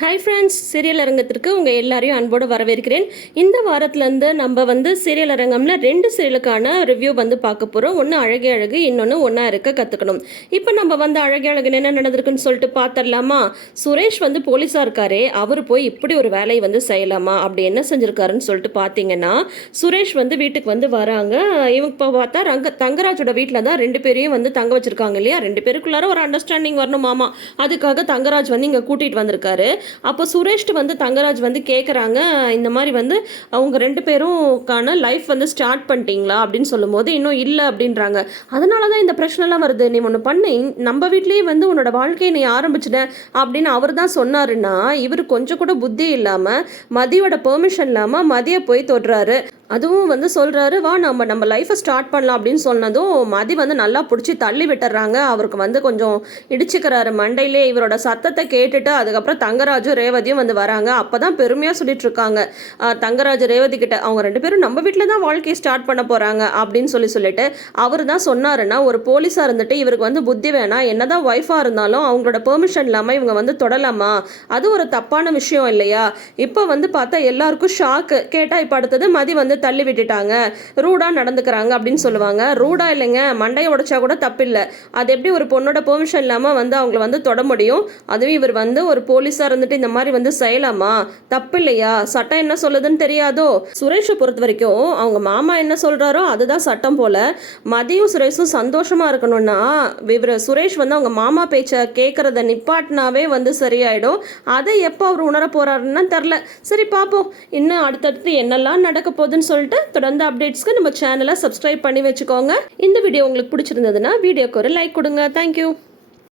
Hi friends, serial அரங்கத்திற்கு உங்கள் எல்லாரையும் அன்போடு வரவேற்கிறேன். இந்த வாரத்துலேருந்து நம்ம சீரியல் அரங்கம்ல 2 சீரியலுக்கான ரிவ்யூ பார்க்க போகிறோம். ஒன்று அழகே அழகு, இன்னொன்று ஒன்றா இருக்க கற்றுக்கணும். இப்போ நம்ம அழகே அழகு என்ன நடந்திருக்குன்னு சொல்லிட்டு பார்த்துடலாமா? சுரேஷ் போலீஸாக இருக்காரே, அவர் போய் இப்படி ஒரு வேலையை செய்யலாமா, அப்படி என்ன செஞ்சுருக்காருன்னு சொல்லிட்டு பார்த்தீங்கன்னா, சுரேஷ் வீட்டுக்கு வராங்க. இவங்க இப்போ பார்த்தா தங்கராஜோட வீட்டில் தான் 2 பேரையும் தங்க வச்சுருக்காங்க இல்லையா? 2 பேருக்குள்ளார ஒரு அண்டர்ஸ்டாண்டிங் வரணுமாமா. அதுக்காக தங்கராஜ் இங்கே கூட்டிகிட்டு வந்திருக்காரு. அப்போ சுரேஷ்ட்டு தங்கராஜ் கேட்குறாங்க, இந்த மாதிரி அவங்க 2 பேரும்கான லைஃப் ஸ்டார்ட் பண்ணிட்டீங்களா அப்படின்னு சொல்லும்போது இன்னும் இல்லை அப்படின்றாங்க. அதனால தான் இந்த பிரச்சனைலாம் வருது. நீ ஒன்று பண்ணு, நம்ம வீட்லேயே உன்னோட வாழ்க்கையை நீ ஆரம்பிச்சிட்ட அப்படின்னு அவர் தான் சொன்னாருன்னா, இவர் கொஞ்சம் கூட புத்தி இல்லாமல் மதியோட பெர்மிஷன் இல்லாமல் மதியை போய் தொடுறாரு. அதுவும் சொல்கிறாரு, வா நம்ம லைஃப்பை ஸ்டார்ட் பண்ணலாம் அப்படின்னு சொன்னதும் மதி நல்லா பிடிச்சி தள்ளி விட்டுறாங்க. அவருக்கு கொஞ்சம் இடிச்சுக்கிறாரு மண்டையிலே. இவரோட சத்தத்தை கேட்டுட்டு அதுக்கப்புறம் தங்கராஜும் ரேவதியும் வராங்க. அப்போ தான் பெருமையாக சொல்லிட்டு இருக்காங்க தங்கராஜ் ரேவதி கிட்ட, அவங்க 2 பேரும் நம்ம வீட்டில் தான் வாழ்க்கையை ஸ்டார்ட் பண்ண போகிறாங்க அப்படின்னு சொல்லிட்டு அவர் தான் சொன்னாருன்னா, ஒரு போலீஸாக இருந்துட்டு இவருக்கு புத்தி வேணாம், என்னதான் ஒய்ஃபாக இருந்தாலும் அவங்களோட பெர்மிஷன் இல்லாமல் இவங்க தொடலாமா, அது ஒரு தப்பான விஷயம் இல்லையா? இப்போ பார்த்தா எல்லாருக்கும் ஷாக்கு. கேட்டால் இப்போ அடுத்தது மதி தள்ளி விட்டுட்டாங்க, ரூடாக நடந்துக்கிறாங்க அப்படின்னு சொல்லுவாங்க. ரூடா இல்லைங்க, மண்டையை உடைச்சா கூட தப்பில்லை. அது எப்படி ஒரு பொண்ணோட பெர்மிஷன் இல்லாமல் அவங்கள தொட முடியும்? அதுவும் இவர் ஒரு போலீஸாக இருந்துட்டு இந்த மாதிரி செய்யலாமா? தப்பு இல்லையா? சட்டம் என்ன சொல்லுதுன்னு தெரியாதோ? சுரேஷை பொறுத்த வரைக்கும் அவங்க மாமா என்ன சொல்கிறாரோ அதுதான் சட்டம் போல. மதியும் சுரேஷும் சந்தோஷமாக இருக்கணும்னா இவர் சுரேஷ் அவங்க மாமா பேச்சை கேட்குறத நிப்பாட்டினாவே சரியாயிடும். அதை எப்போ அவர் உணர போகிறாருன்னு தெரில. சரி பார்ப்போம், இன்னும் அடுத்தடுத்து என்னெல்லாம் நடக்க போகுதுன்னு சொல்லிட்டு தொடர்ந்து அப்டேட்ஸ்க்கு நம்ம சேனலை சப்ஸ்கிரைப் பண்ணி வச்சுக்கோங்க. இந்த வீடியோ உங்களுக்கு பிடிச்சிருந்ததுன்னா வீடியோக்கு ஒரு லைக் கொடுங்க. தேங்க்யூ.